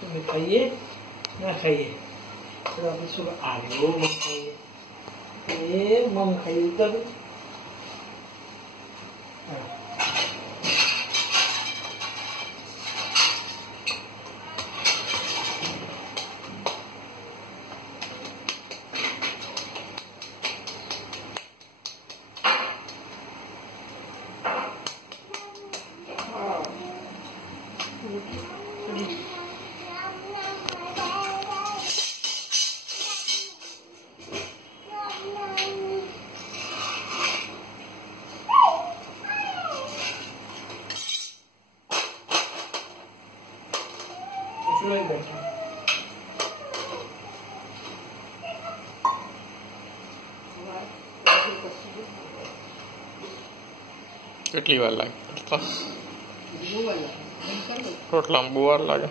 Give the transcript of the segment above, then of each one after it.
तुम्हें खाइए ना खाइए तो आप सुबह आ गए वो मम खाइए ये मम खाइए तब કેટલી વાર લાગે રોટલામાં બહુ વાર લાગે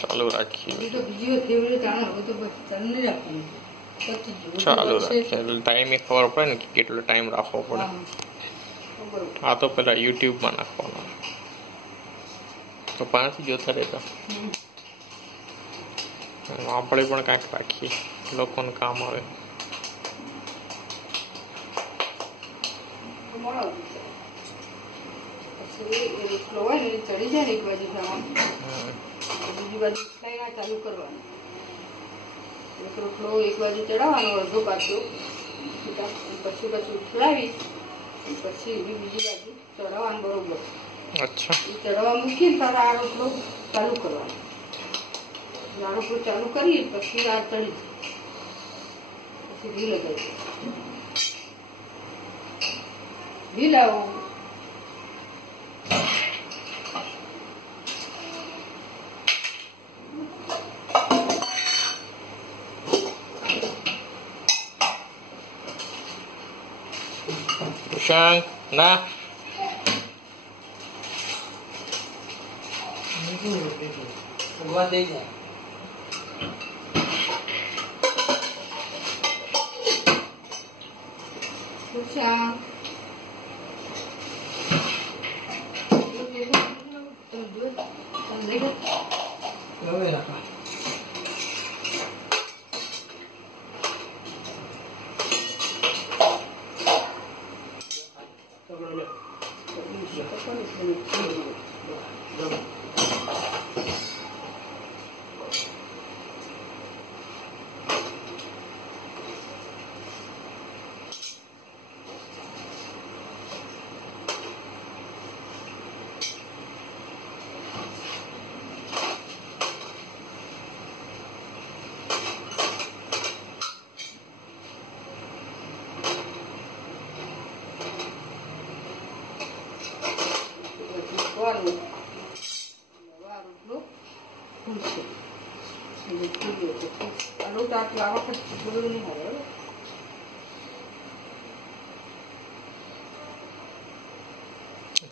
ચાલુ રાખીએ ચાલુ રાખીએ ટાઈમે ખબર પડે ને કે કેટલો ટાઈમ રાખવો પડે આ તો પેલા યુટ્યુબમાં નાખવાનો તો પાછી જોતા રહેતા આપણે પણ કાંઈક રાખીએ લોકોને કામ આવે चढ़ी जाए एक बाजू बीजी बाजू चालू करवा एक रोटलो एक बाजू चढ़ावा अर्धो पाछो पछी पछी उठलावी पछी बीजी बाजू चढ़ावा बरोबर अच्छा चढ़ावा मूकी तारा आ रोटलो चालू करवा आ रोटलो चालू करी पछी आ चढ़ी पछी घी लगाई घी लाओ Sang, na. भगवान दे जाए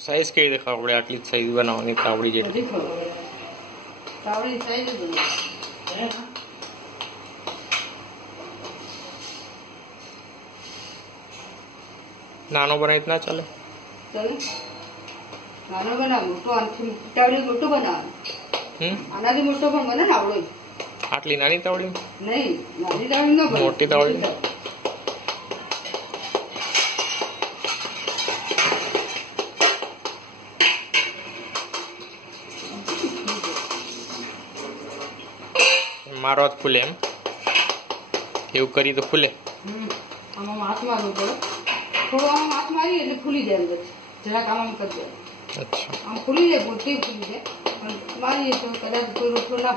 સાઈઝ કઈ દેખાવ આપણે આટલી સાઈઝ બનાવવાની તાવડી જેટલી તાવડી સાઈઝ નાનો બનાવી ના ચાલે ચાલે નાનો બનાવ મોટો આનાથી તાવડી મોટો બનાવ આનાથી મોટો પણ બને ને આવડો આટલી નાની તાવડી નહીં નાની તાવડી ન બને મોટી તાવડી मारो हाथ फूले एम एवं करी तो फूले आम हाथ मारव पड़े थोड़ा आम हाथ मारी એટલે ફૂલી જાય જરાક આમ કરી દે अच्छा આમ ફૂલી જાય પોતે ફૂલી જાય મારીએ તો કદાચ કોઈ રોટલો ના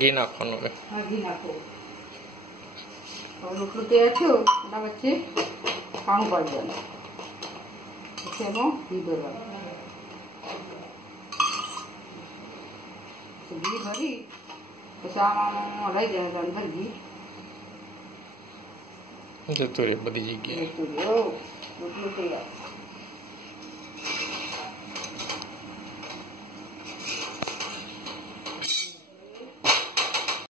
घी नाखवानुं है घी नाखो रोटलो तैयार थयो एना वच्चे पाणुं पाडी देवानुं પછી એમાં ઘી ભરવાનું. ઘી ભરી પછી આમાં હલાઈ જાય અંદર ઘી જતું રહે બધી જગ્યાએ. જતું રહે. રોટલું તૈયાર.